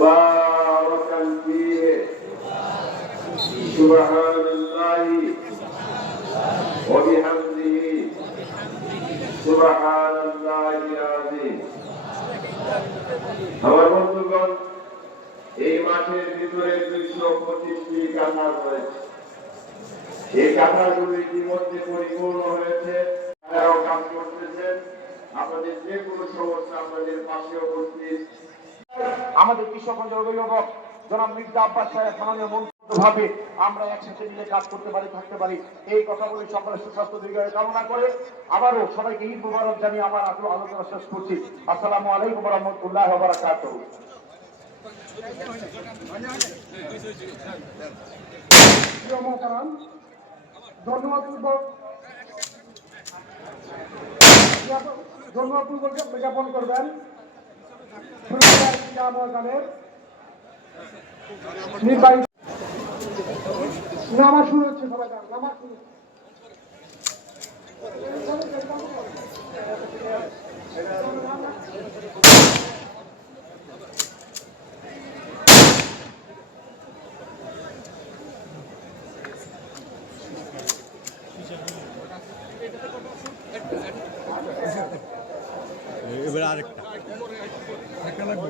مباركا فيه سبحان الله وبحمده سبحان الله العظيم। আমার বন্ধুগণ, এই মাঠের ভিতরে 225টি কাঁথা রয়েছে। এই কাঁথাগুলো ইতিমধ্যে পরিপূর্ণ হয়েছে, তারাও কাজ করতেছেন। আমাদের যে কোনো সমস্যা আমাদের পাশে উপস্থিত। আমাদের কৃষকগঞ্জের অভিভাবক জনাব মির্জা আব্বাস সাহেব মাননীয় মন্ত্রীভাবে আমরা একসাথে মিলে কাজ করতে পারি, থাকতে পারি, এই কথা বলে সকলের সুস্বাস্থ্য দীর্ঘায়ু কামনা করে আবারও সবাইকে ঈদ মুবারক জানিয়ে আমার আলোচনা শেষ করছি। আসসালামু আলাইকুম ওয়া রাহমাতুল্লাহি ওয়া বারাকাতুহু। ধন্যবাদপূর্বক জ্ঞাপন করবেন নামাজ শুরু হচ্ছে, সবাই নামাজ শুরু। এবার আরেকটা লাগবে।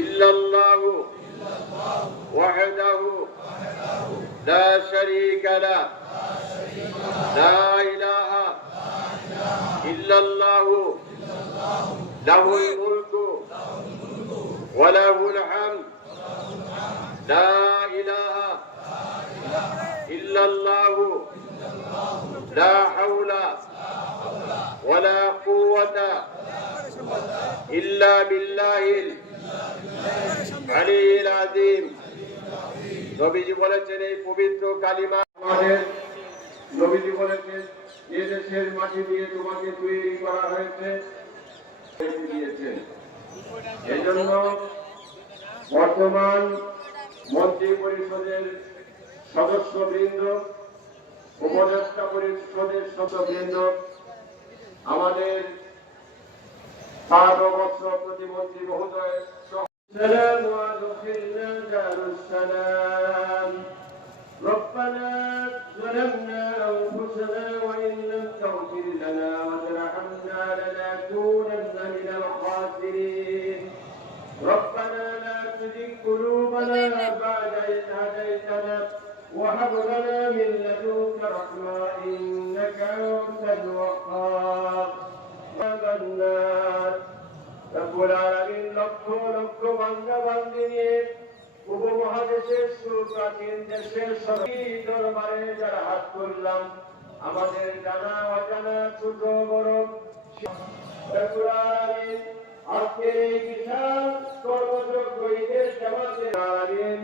ইল্লাল্লাহু ওয়াহদাহু لا شريك له لا إله إلا الله له الملك وله الحمد لا إله إلا الله لا حول ولا قوة إلا بالله العلي العظيم। নবীজি বলেছেন এই পবিত্র কালিমা আমাদের, নবীজি বলেছেন এই দেশের মাটি দিয়ে তোমাকে তৈরি করা হয়েছে দিয়েছেন। এই জন্য বর্তমান মন্ত্রী পরিষদের সদস্যবৃন্দ, উপদেষ্টা পরিষদের সদস্যবৃন্দ, আমাদের 5 বছর প্রতিমন্ত্রী মহোদয় سلام وادخلنا دار السلام ربنا ظلمنا أنفسنا وإن لم تغفر لنا وترحمنا لنكونن من الخاسرين ربنا لا تزغ قلوبنا بعد إذ هديتنا وهب لنا من لدنك رحمة إنك أنت الوهاب রব্বুল আলামিন লক্ষ লক্ষ বান্দা বান্দি নিয়ে উপমহাদেশের সুপ্রাচীন দেশের সরকারি দরবারে যারা হাত করলাম, আমাদের জানা অজানা ছোট বড় রব্বুল আলামিন আজকে এই বিশাল কর্মযজ্ঞ ঈদের জামাতে আলামিন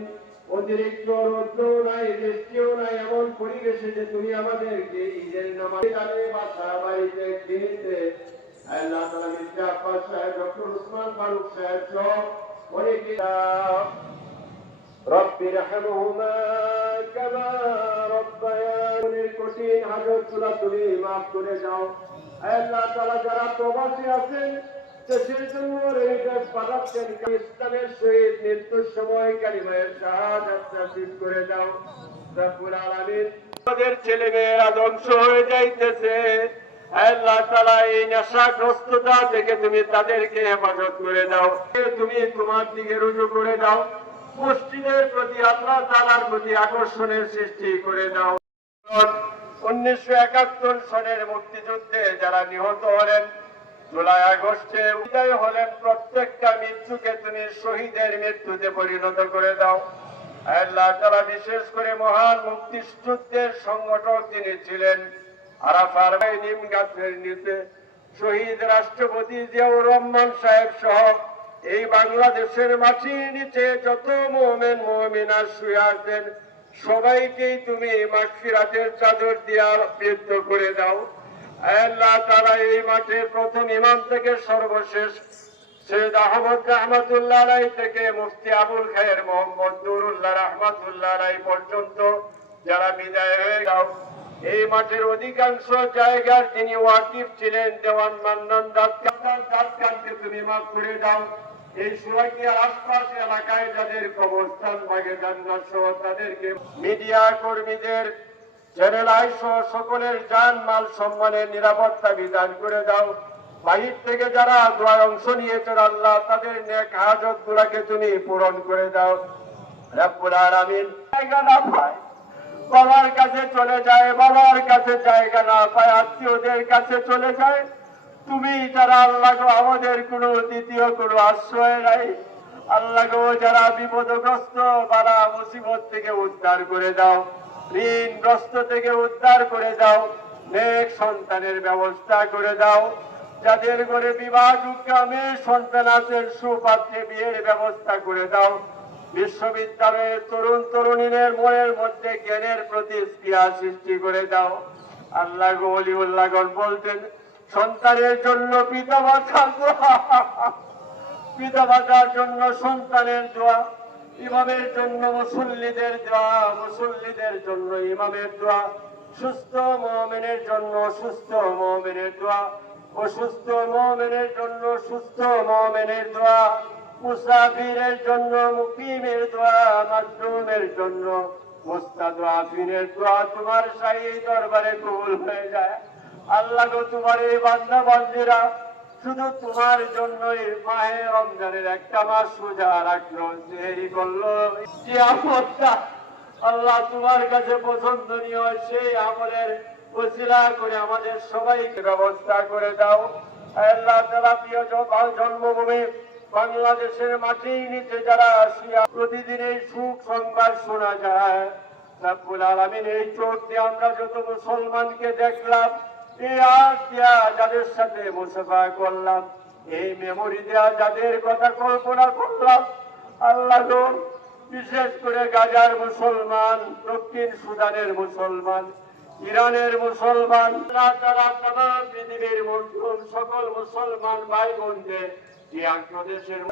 অতিরিক্ত রৌদ্র নাই, বৃষ্টিও নাই, এমন পরিবেশে যে তুমি আমাদেরকে ঈদের নামাজে বাসা বাড়িতে খেতে আল্লাহ তাআলা মির্জা আব্বাস সাহেব, ডক্টর উসমান ফারুক সাহেব সহ অনেকে রব্বি রহমহুমা কামা রব্বায়ানি কঠিন হাজতগুলো তুমি মাফ করে দাও। আল্লাহ তাআলা যারা প্রবাসী আছেন দেশের জন্য রেমিটেন্স পাঠাচ্ছেন, ইসলামের শহীদ মৃত্যুর সময় কালিমায়ে শাহাদাত নসিব করে দাও। রব্বুল আলামিন আমাদের ছেলে মেয়েরা ধ্বংস হয়ে যাইতেছে, আল্লাহ তাআলা এই নেশাগ্রস্ততা থেকে তুমি তাদেরকে হেফাজত করে দাও, তুমি তোমার দিকে রুজু করে দাও, মসজিদের প্রতি আল্লাহ তাআলার প্রতি আকর্ষণের সৃষ্টি করে দাও। 1971 সনের মুক্তিযুদ্ধে যারা নিহত হলেন, জুলাই আগস্টে বিদায় হলেন, প্রত্যেকটা মৃত্যুকে তুমি শহীদের মৃত্যুতে পরিণত করে দাও। আল্লাহ তাআলা বিশেষ করে মহান মুক্তিযুদ্ধের সংগঠক যিনি ছিলেন আরাফার নিম গাছের নিচে শহীদ রাষ্ট্রপতি জিয়াউর রহমান সাহেব সহ এই বাংলাদেশের মাটির নিচে যত মুমিন মুমিনা শুয়ে আছেন সবাইকেই তুমি মাগফিরাতের চাদর দিয়ে আবৃত করে দাও। আল্লাহ তাআলা এই মাঠের প্রথম ইমাম থেকে সর্বশেষ সৈয়দ আহমদ রহমাতুল্লাহ আলাইহি থেকে মুফতি আবুল খায়ের মোহাম্মদ নুরুল্লাহ রহমাতুল্লাহ আলাইহি পর্যন্ত যারা বিদায় হয়ে যাও, এই মাঠের অধিকাংশ জায়গার যিনি ওয়াকিফ ছিলেন দেওয়ান মান্নান দাসকে তুমি মাফ করে দাও। এই সুরাকিয়ার আশপাশ এলাকায় যাদের কবরস্থান ভাগে জান্নাত সহ তাদেরকে, মিডিয়া কর্মীদের, চ্যানেল আই সহ সকলের জান মাল সম্মানের নিরাপত্তা বিধান করে দাও। বাহির থেকে যারা দোয়ায় অংশ নিয়েছেন আল্লাহ তাদের নেক হাজত গুলাকে তুমি পূরণ করে দাও। রব্বুল আলামিন জায়গা না পায় বাবার কাছে চলে যায়, বাবার কাছে জায়গা না পায় আত্মীয়দের কাছে চলে যায়, তুমি যারা আল্লাহ গো আমাদের কোনো দ্বিতীয় কোনো আশ্রয় নাই, আল্লাহ গো যারা বিপদগ্রস্ত বালা মুসিবত থেকে উদ্ধার করে দাও, ঋণগ্রস্ত থেকে উদ্ধার করে দাও, নেক সন্তানের ব্যবস্থা করে দাও। যাদের ঘরে বিবাহযোগ্য মেয়ে সন্তান আছেন সুপাত্রে বিয়ের ব্যবস্থা করে দাও। বিশ্ববিদ্যালয়ের তরুণ তরুণীদের মনের মধ্যে জ্ঞানের প্রতি স্পৃহা সৃষ্টি করে দাও। আল্লাহ গো ওলিউল্লাহগণ বলতেন সন্তানের জন্য পিতা মাতার দোয়া, পিতা মাতার জন্য সন্তানের দোয়া, ইমামের জন্য মুসল্লিদের দোয়া, মুসল্লিদের জন্য ইমামের দোয়া, সুস্থ মুমিনের জন্য সুস্থ মুমিনের দোয়া, অসুস্থ মুমিনের জন্য সুস্থ মুমিনের দোয়া, মুসাফিরের জন্য মুকিমের দোয়া, মাজলুমের জন্য মুস্তাদআফিনের দোয়া তোমার শাহী দরবারে কবুল হয়ে যায়। আল্লাহ গো তোমার এই বান্দা বান্দীরা শুধু তোমার জন্যই মাহে রমজানের একটা মাস রোজা রাখলো, সেহরি করলো, যে আমলটা আল্লাহ তোমার কাছে পছন্দনীয় সেই আমলের ওসিলা করে আমাদের সবাইকে ব্যবস্থা করে দাও। আল্লাহ তাআলা প্রিয় জন্মভূমি বাংলাদেশের মাটির নিচে যারা আসিয়া প্রতিদিন এই সুখ সংবাদ শোনা যায়, রব্বুল আলামিন এই চোখ দিয়ে আমরা যত মুসলমানকে দেখলাম, এই আজ দিয়া যাদের সাথে মুসাফা করলাম, এই মেমোরি দেয়া যাদের কথা কল্পনা করলাম, আল্লাহ গো বিশেষ করে গাজার মুসলমান, দক্ষিণ সুদানের মুসলমান, ইরানের মুসলমান, তারা তামাম পৃথিবীর মুসলিম সকল মুসলমান ভাই বোনদের দেশের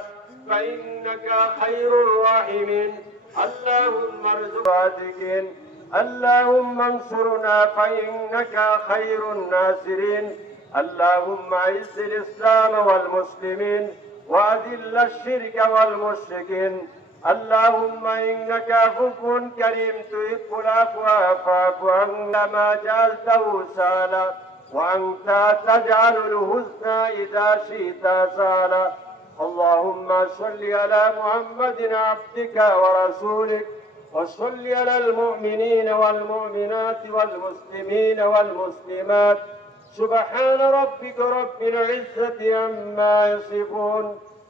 ফাইন্নাকা খায়রুর রাহিমিন আল্লাহুম্মা আরজুকাতিকিন আল্লাহুম্মা আনসুরনা ফাইন্নাকা খায়রুন নাসিরিন আল্লাহুম্মা আইজ্জিল ইসলাম ওয়াল মুসলিমিন ওয়া আযিল্লাশ শিরকা ওয়াল মুশরিকিন اللهم إنك عفو كريم تحب العفو فاعف عنا ما جعلته سهلا وأنت تجعل الحزن إذا شئت سهلا اللهم صل على محمد عبدك ورسولك وصل على المؤمنين والمؤمنات والمسلمين والمسلمات سبحان ربك رب العزة عما يصفون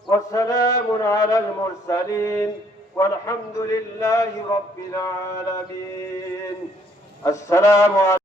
وسلام على المرسلين والحمد لله رب العالمين السلام عليكم